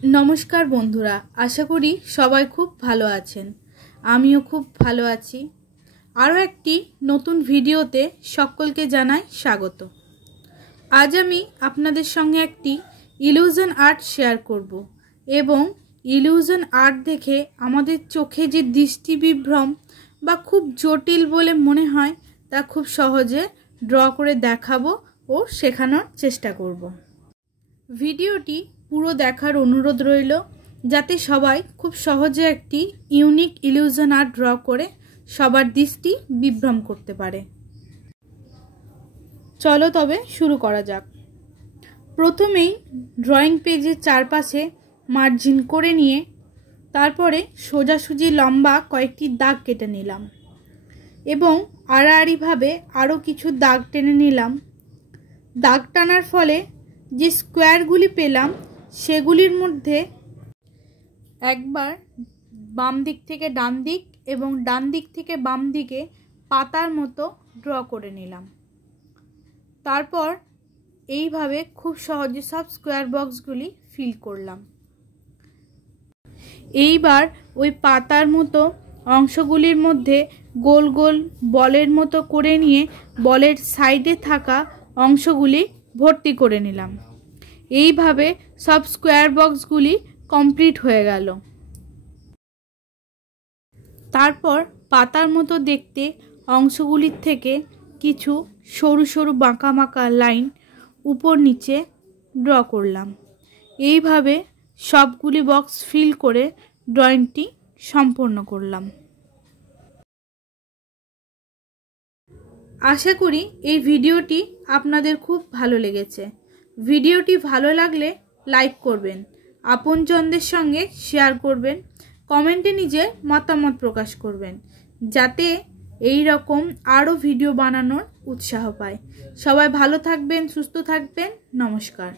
नमस्कार बंधुरा आशा करी सबाई खूब भालो आछेन। आमिओ खूब भालो आछि। आरो एकटी नतून भिडियोते सकलके जानाई स्वागत। आज आमी आपनादेर संगे एकटी इल्यूजन आर्ट शेयर करब एबं इल्यूजन आर्ट देखे आमादेर चोखे जे दृष्टि विभ्रम बा खूब जटिल बोले मने हय ता खूब सहजे ड्र करे देखाबो ओ शेखानोर चेष्टा करब। भिडियोटी पुरो देखार अनुरोध रइल जाते सबाई खूब सहजे एकटी यूनिक इल्यूजन आर्ट ड्र करे सबार दृष्टि विभ्रम करते पारे। चलो तबे शुरू करा जाक। प्रथमेई ड्रयिंग पेजेर चारपाशे मार्जिन करे निये तारपरे सोजासुजी लम्बा कयेकटी दाग केटे निलाम एबं आड़ाआड़ी भावे आरो किछु दाग टेने निलाम। दाग टानार फले जे स्क्वायरगुली पेलाम सेगुलिर मध्य एकबार बाम दिक थेके डान दिक एबं डान दिक थेके बाम दिके पातार मतो ड्र करे निलाम। तारपर एइभावे खूब सहजे सब स्क्वायर बक्सगुली फिल करलाम। एइबार ओई पातार मतो अंशगुलिर मध्य गोल गोल बलेर मतो करे निये बलेर साइडे थाका अंशगुली भर्ती करे निलाम। এইভাবে সব স্কয়ার বক্সগুলি কমপ্লিট হয়ে গেল। তারপর পাতার মতো দেখতে অংশগুলির থেকে কিছু সরু সরু বাঁকা বাঁকা লাইন উপর নিচে ড্র করলাম। এইভাবে সবগুলি বক্স ফিল করে ড্রয়িংটি সম্পূর্ণ করলাম। আশা করি এই ভিডিওটি আপনাদের খুব ভালো লেগেছে। ভিডিওটি ভালো লাগলে লাইক করবেন, আপনজনদের সঙ্গে শেয়ার করবেন, কমেন্টে নিজের মতামত প্রকাশ করবেন যাতে এই রকম আরো ভিডিও বানানোর উৎসাহ পায়। সবাই ভালো থাকবেন, সুস্থ থাকবেন। নমস্কার।